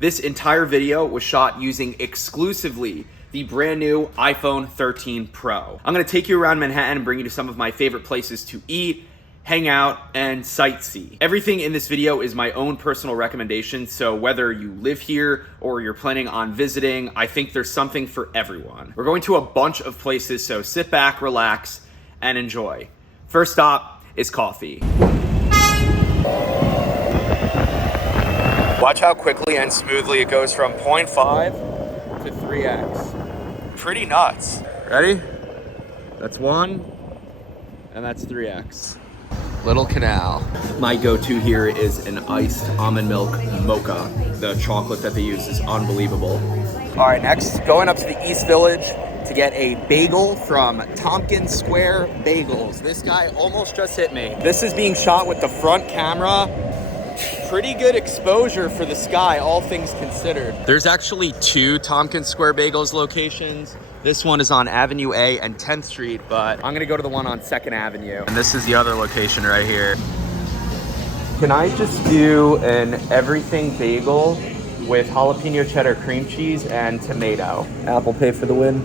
This entire video was shot using exclusively the brand new iPhone 13 Pro. I'm gonna take you around Manhattan and bring you to some of my favorite places to eat, hang out, and sightsee. Everything in this video is my own personal recommendation, so whether you live here or you're planning on visiting, I think there's something for everyone. We're going to a bunch of places, so sit back, relax, and enjoy. First stop is coffee. Watch how quickly and smoothly it goes from 0.5 to 3x. Pretty nuts. Ready? That's 1, and that's 3x. Little Canal. My go-to here is an iced almond milk mocha. The chocolate that they use is unbelievable. All right, next, going up to the East Village to get a bagel from Tompkins Square Bagels. This guy almost just hit me. This is being shot with the front camera. Pretty good exposure for the sky, all things considered. There's actually 2 Tompkins Square Bagels locations. This one is on Avenue A and 10th Street, but I'm gonna go to the one on 2nd Avenue. And this is the other location right here. Can I just do an everything bagel with jalapeno cheddar cream cheese and tomato? Apple Pay for the win.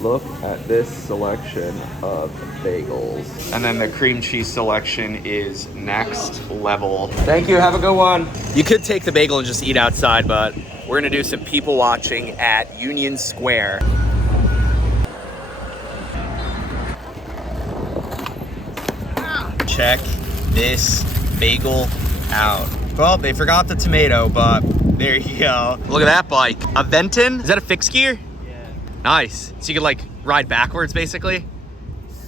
Look at this selection of bagels. And then the cream cheese selection is next level. Thank you, have a good one. You could take the bagel and just eat outside, but we're gonna do some people watching at Union Square. Check this bagel out. Well, they forgot the tomato, but there you go. Look at that bike. A Venton? Is that a fixed gear? Nice. So you can like ride backwards basically?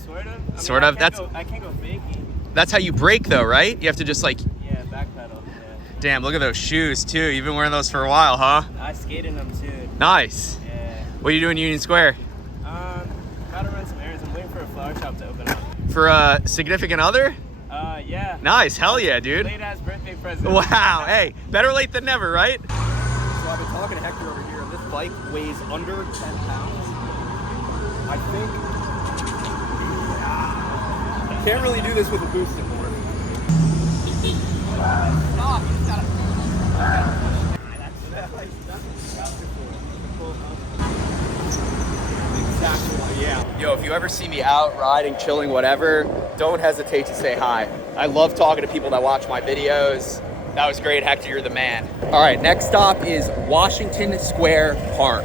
Sort of. Sort of. I can't go faking. That's how you brake though, right? You have to just like... Yeah, back pedal. Yeah. Damn, look at those shoes too. You've been wearing those for a while, huh? I skate in them too. Nice. Yeah. What are you doing in Union Square? Gotta run some errands. I'm waiting for a flower shop to open up. For a significant other? Yeah. Nice. Hell yeah, dude. Late ass birthday present. Wow. Hey, better late than never, right? So I've been talking to Hector over here, and this bike weighs under 10 pounds. I think can't really do this with a boosted board. Stop! It's gotta... Exactly. Yeah. Yo, if you ever see me out riding, chilling, whatever, don't hesitate to say hi. I love talking to people that watch my videos. That was great, Hector, you're the man. All right, next stop is Washington Square Park.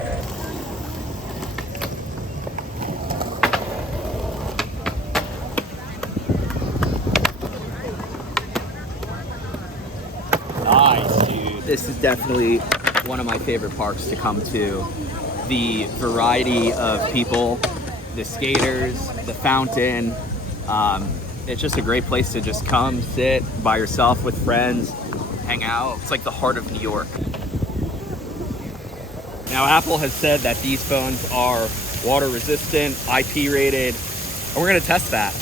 Nice, dude. This is definitely one of my favorite parks to come to. The variety of people, the skaters, the fountain. It's just a great place to just come, sit by yourself with friends, hang out. It's like the heart of New York. Now, Apple has said that these phones are water resistant, IP rated, and we're gonna test that.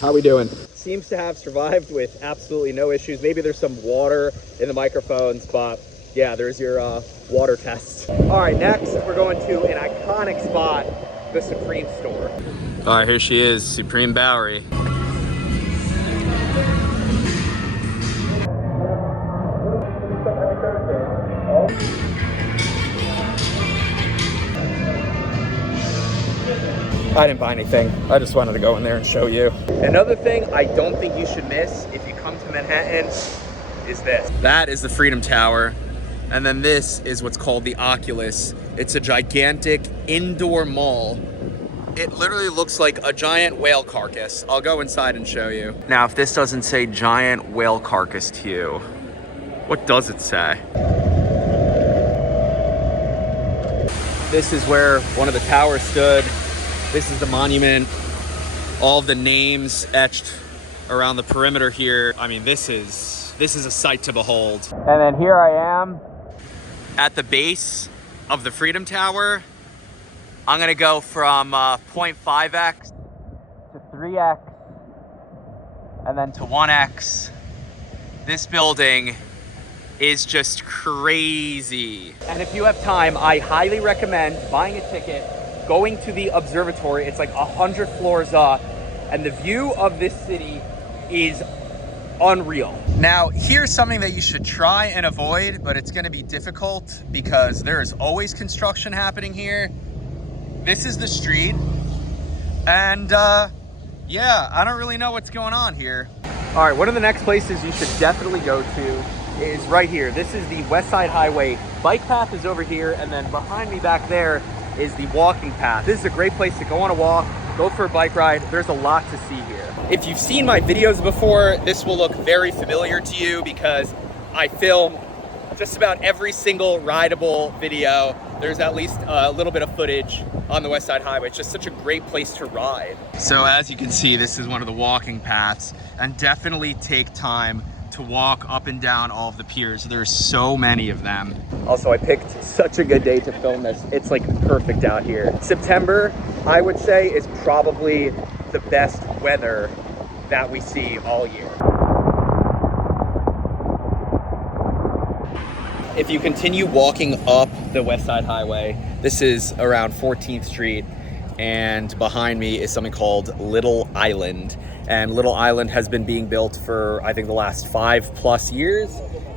How we doing? Seems to have survived with absolutely no issues. Maybe there's some water in the microphones, but yeah, there's your water test. All right, next we're going to an iconic spot, the Supreme store. All right, here she is, Supreme Bowery. I didn't buy anything. I just wanted to go in there and show you. Another thing I don't think you should miss if you come to Manhattan is this. That is the Freedom Tower. And then this is what's called the Oculus. It's a gigantic indoor mall. It literally looks like a giant whale carcass. I'll go inside and show you. Now, if this doesn't say giant whale carcass to you, what does it say? This is where one of the towers stood. This is the monument. All of the names etched around the perimeter here. I mean, this is a sight to behold. And then here I am at the base of the Freedom Tower. I'm gonna go from 0.5x to 3x and then to 1x. This building is just crazy. And if you have time, I highly recommend buying a ticket, going to the observatory. It's like 100 floors up, and the view of this city is unreal. Now, here's something that you should try and avoid, but it's gonna be difficult because there is always construction happening here. This is the street, and yeah, I don't really know what's going on here. All right, one of the next places you should definitely go to is right here. This is the West Side Highway. Bike path is over here, and then behind me back there is the walking path. This is a great place to go on a walk, go for a bike ride. There's a lot to see here. If you've seen my videos before, this will look very familiar to you because I film just about every single rideable video. There's at least a little bit of footage on the West Side Highway. It's just such a great place to ride. So as you can see, this is one of the walking paths, and definitely take time to walk up and down all of the piers. There's so many of them. Also, I picked such a good day to film this. It's like perfect out here. September, I would say, is probably the best weather that we see all year. If you continue walking up the West Side Highway, this is around 14th Street, and behind me is something called Little Island. And Little Island has been being built for, I think, the last 5+ years.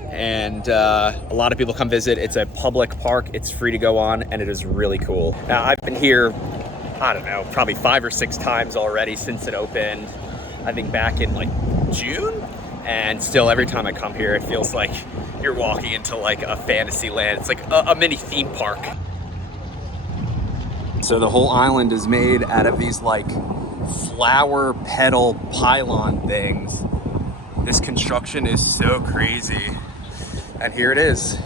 And a lot of people come visit. It's a public park, it's free to go on, and it is really cool. Now, I've been here, I don't know, probably 5 or 6 times already since it opened. I think back in like June. And still, every time I come here, it feels like you're walking into like a fantasy land. It's like a mini theme park. So the whole island is made out of these like flower petal pylon things. This construction is so crazy. And here it is,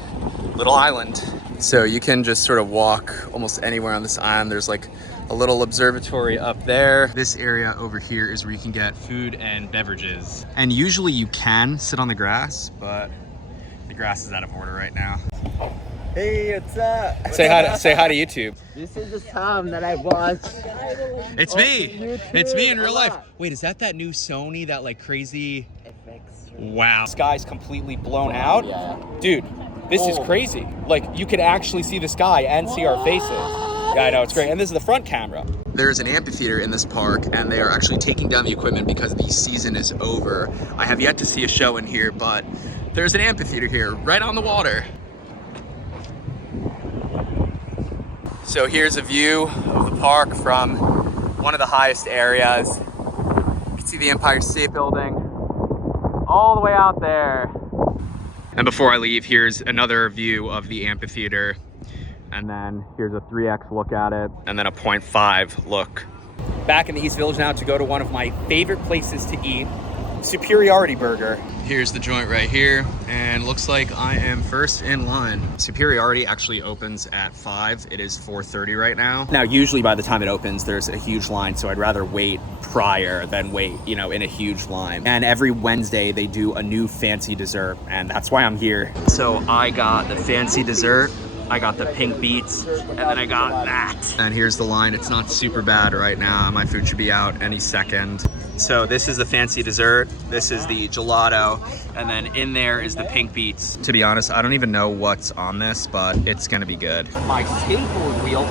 Little Island. So you can just sort of walk almost anywhere on this island. There's like a little observatory up there. This area over here is where you can get food and beverages. And usually you can sit on the grass, but the grass is out of order right now. Hey, what's up? Say hi to YouTube. This is the Tom that I watched. It's me. It's me in real life. Wait, is that new Sony, that like crazy? Wow. Sky's completely blown out. Yeah. Dude, this is crazy. Like, you can actually see the sky and see our faces. Yeah, I know, it's great. And this is the front camera. There's an amphitheater in this park, and they are actually taking down the equipment because the season is over. I have yet to see a show in here, but there's an amphitheater here right on the water. So here's a view of the park from one of the highest areas. You can see the Empire State Building all the way out there. And before I leave, here's another view of the amphitheater. And then here's a 3x look at it, and then a 0.5 look. Back in the East Village now to go to one of my favorite places to eat, Superiority Burger. Here's the joint right here, and looks like I am first in line. Superiority actually opens at 5. It is 4:30 right now. Now, usually by the time it opens, there's a huge line, so I'd rather wait prior than wait, in a huge line. And every Wednesday, they do a new fancy dessert, and that's why I'm here. So I got the fancy dessert, I got the pink beets, and then I got that. And here's the line. It's not super bad right now. My food should be out any second. So this is the fancy dessert. This is the gelato. And then in there is the pink beets. To be honest, I don't even know what's on this, but it's gonna be good. My skateboard wheel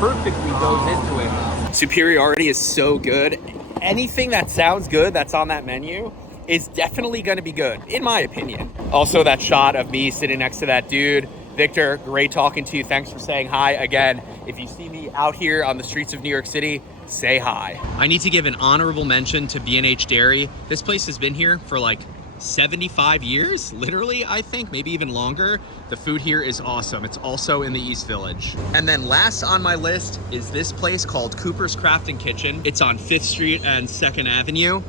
perfectly goes into it. Superiority is so good. Anything that sounds good that's on that menu is definitely gonna be good, in my opinion. Also, that shot of me sitting next to that dude. Victor, great talking to you. Thanks for saying hi again. If you see me out here on the streets of New York City, say hi. I need to give an honorable mention to B&H Dairy. This place has been here for like 75 years, literally, I think, maybe even longer. The food here is awesome. It's also in the East Village. And then last on my list is this place called Cooper's Craft and Kitchen. It's on 5th Street and 2nd Avenue.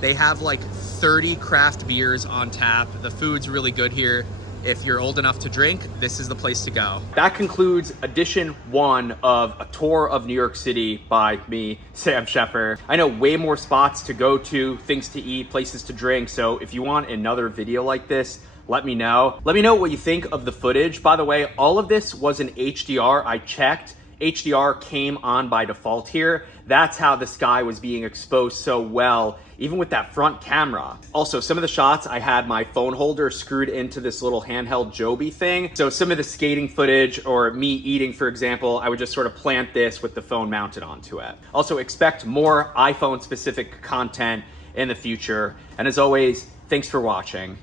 They have like 30 craft beers on tap. The food's really good here. If you're old enough to drink, this is the place to go. That concludes edition 1 of a tour of New York City by me, Sam Sheffer. I know way more spots to go to, things to eat, places to drink. So if you want another video like this, let me know. Let me know what you think of the footage. By the way, all of this was in HDR. I checked. HDR came on by default here. That's how the sky was being exposed so well even with that front camera. Also, some of the shots, I had my phone holder screwed into this little handheld Joby thing. So some of the skating footage or me eating, for example, I would just sort of plant this with the phone mounted onto it. Also, expect more iPhone specific content in the future. And as always, thanks for watching.